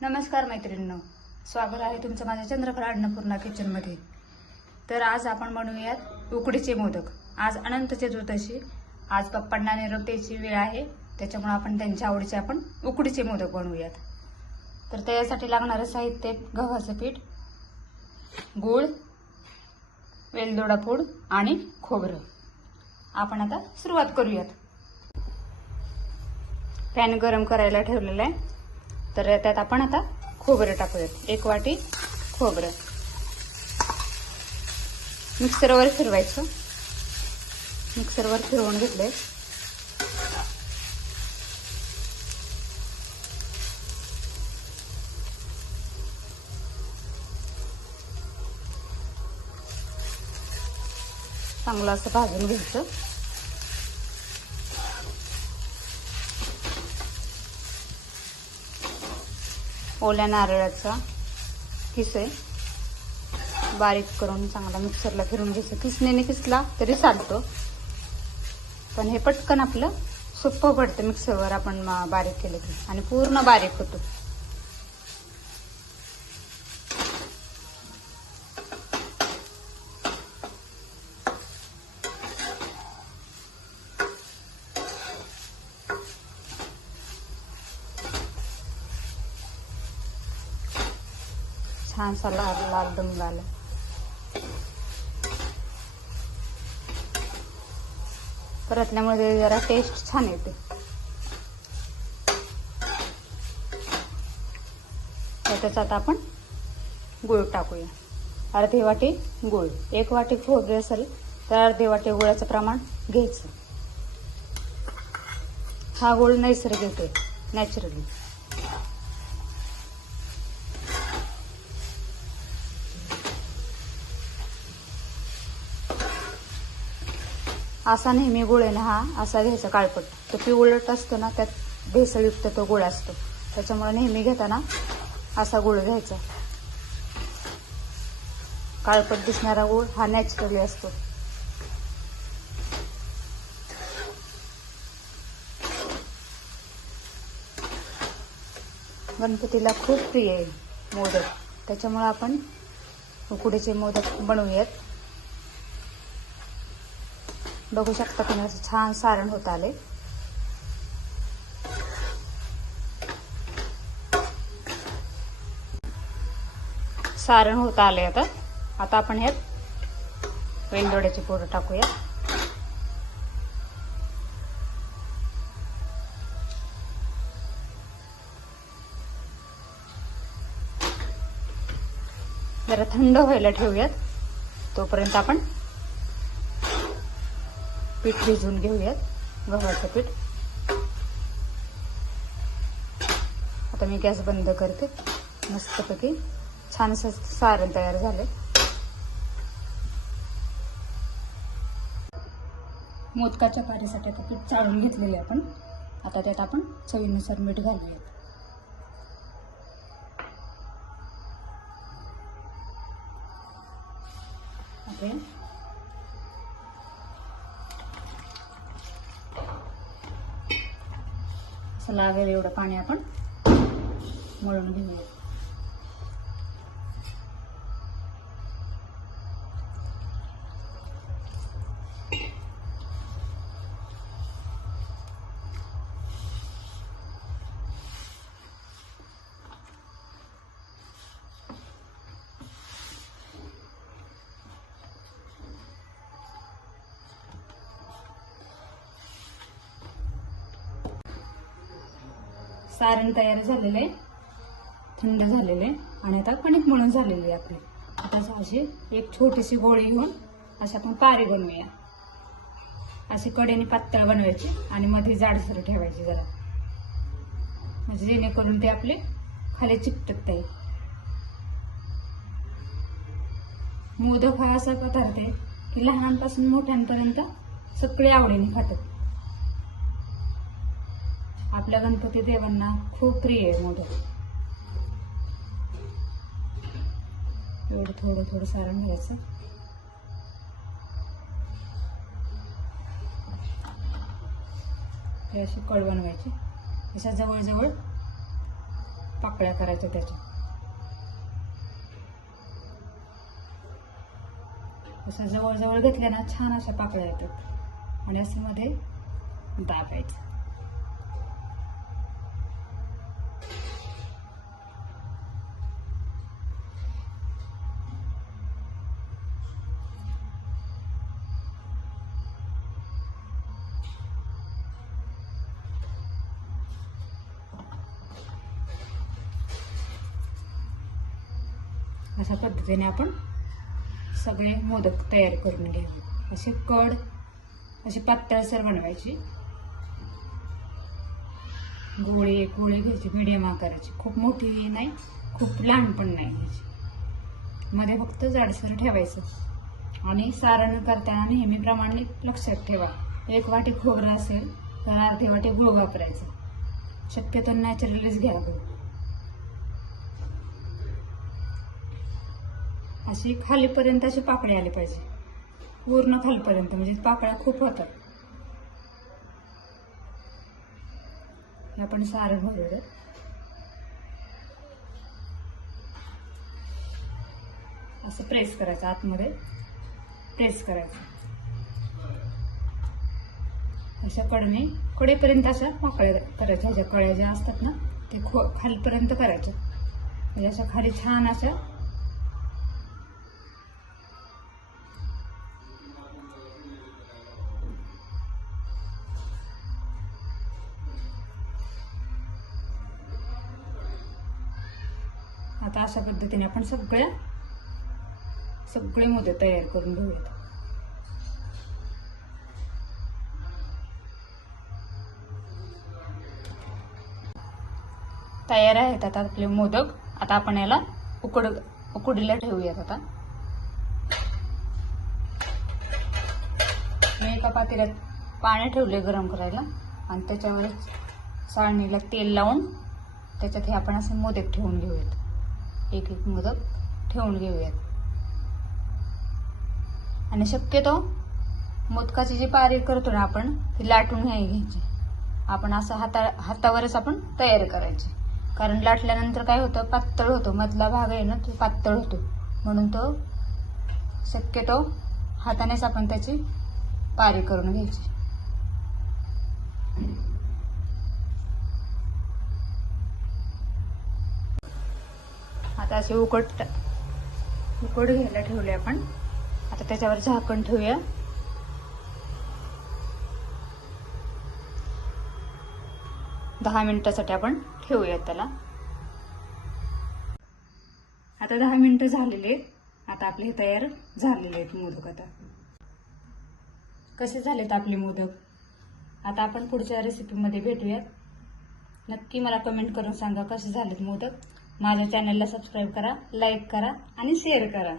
नमस्कार मैत्रिणींनो. स्वागत आहे तुमचं माझ्या चंद्रकला अन्नपूर्णा किचनमध्ये तर आज आपण बनवूयात उकडीचे मोदक. आज अनंत चतुर्दशी आज पप्पांना निरोप द्यायची वेळ आहे त्याच्यामुळे आपण त्यांच्या आवडीचे आपण उकडीचे मोदक बनवूयात. तर त्यासाठी लागणारं साहित्य गव्हाचं पीठ गूळ वेलदोडा पूड आणि खोबरं. आपण आता सुरुवात करूयात. पॅन गरम करायला ठेवलेला आहे. तर त्यात आपण आता खोबरं टाकूयात. एक वाटी खोबरं. मिक्सरवर फिरवायचं. मिक्सरवर फिरवून घेतले चांगलं असं भाजून घ्यायचं. ओल्या नारळाचा किस आहे? बारीक करून चांगला मिक्सरला फिरून घ्यायचं. किसणीने किसला तरी चालतो. पण हे पटकन आपलं सोपं पडतं मिक्सरवर आपण बारीक केलं की. आणि पूर्ण बारीक होतो. छानसा लाल लाल रंग आला. परतल्यामुळे जरा टेस्ट छान येते. त्याच्यात आता आपण गुळ टाकूया. अर्धी वाटी गुळ. एक वाटी खोबरे असेल तर अर्धी वाटी गुळाचं प्रमाण घ्यायचं. हा गुळ नैसर्गिक आहे नॅचरली असा नेहमी गुळ आहे ना हा असा घ्यायचा काळपट. तो पिवळट असतो ना त्यात भेसळयुक्त तो गुळ असतो. त्याच्यामुळे नेहमी घेताना असा गुळ घ्यायचा. काळपट दिसणारा गुळ हा नॅचरली असतो. गणपतीला खूप प्रिय आहे मोदक. त्याच्यामुळं आपण उकडीचे मोदक बनवूयात. बघू शकता तुम्ही असं छान सारण होत आले सारण होत आले आता. आता आपण ह्यात वेलदोड्याची पोरं टाकूया. जरा थंड व्हायला ठेवूयात. तोपर्यंत आपण पीठ भिजवून घेऊयात गव्हाचं पीठ. आता मी गॅस बंद करते. मस्तपैकी छान असं सारण तयार झाले मोदकाच्या पारीसाठी आता पीठ चाळून घेतलेले आपण. आता त्यात आपण चवीनुसार मीठ घालूयात. ओके लागेल एवढं पाणी आपण मळून घेऊया. सारण तयार झालेलं आहे. थंड झालेलं आहे. आणि आता कणिक मळून झालेली आहे आपली. आता अशी एक छोटीशी गोळी घेऊन अशी आपण पारी बनवूया. अशी कडेने पातळ बनवायची आणि मध्ये जाडसर ठेवायची जरा. म्हणजे जेणेकरून ते आपले खाली चिकटत येईल मोदक हा असा पदार्थ आहे की लहानपासून मोठ्यांपर्यंत सगळे आवडीने खातात. आपल्या गणपती देवांना खूप प्रिय आहे मोदक एवढं थोडं थोडं सारण घ्यायचं. हे अशी कळ बनवायची. अशा जवळजवळ पाकळ्या करायच्या त्याच्या. असं जवळजवळ घेतल्या ना छान अशा पाकळ्या येतात. आणि असं मध्ये दाबायचं. अशा पद्धतीने आपण सगळे मोदक तयार करून घ्यावे. असे कड अशी पातळसर बनवायची. गोळे गोळे घ्यायची मिडियम आकाराची. खूप मोठी नाही खूप लहान पण नाही घ्यायची. मध्ये फक्त जाडसर ठेवायचं. आणि सारण करताना नेहमीप्रमाणे लक्षात ठेवा. एक वाटी खोबरं असेल तर अर्धी वाटी गुळ वापरायचं. शक्यतो नॅचरलीच घ्या गुळ अशी खालीपर्यंत अशी पाकळी आली पाहिजे. पूर्ण खालीपर्यंत म्हणजे पाकळ्या खूप होतात. हे आपण सारण भरलं असं प्रेस करायचं आतमध्ये प्रेस करायचं. अशा कडने कडेपर्यंत अशा पाकळ्या करायच्या. ज्या कळ्या ज्या असतात ना ते खो खालीपर्यंत करायच्या. म्हणजे अशा खाली छान अशा आता अशा पद्धतीने आपण सगळ्या सगळे मोदक तयार करून घेऊयात. तयार आहेत आता आपले मोदक. आता आपण याला उकड उकडीला ठेवूयात आता. मी एका पातेल्यात पाणी ठेवले गरम करायला. आणि त्याच्यावरच चाळणीला तेल लावून त्याच्यात हे आपण असे मोदक ठेवून घेऊयात. एक एक मोदक ठेवून घेऊयात. आणि शक्यतो मोदकाची जी पारी करतो ना आपण ती लाटून नाही घ्यायची. आपण असं हाता हातावरच आपण तयार करायची. कारण लाटल्यानंतर काय होतं पातळ होतो. मधला भाग आहे ना तो पातळ होतो. म्हणून तो शक्यतो हातानेच आपण त्याची पारी करून घ्यायची. आता असे उकट उकड घ्यायला ठेवले आपण. आता त्याच्यावर झाकण ठेवूया. दहा मिनिटासाठी आपण ठेवूया त्याला. आता दहा मिनिटं झालेले आहेत. आता आपले हे तयार झालेले आहेत मोदक आता. कसे झालेत आपले मोदक? आता आपण पुढच्या रेसिपीमध्ये भेटूयात. नक्की मला कमेंट करून सांगा कसे झालेत मोदक. माझ्या चॅनलला सबस्क्राईब करा लाईक करा आणि शेअर करा.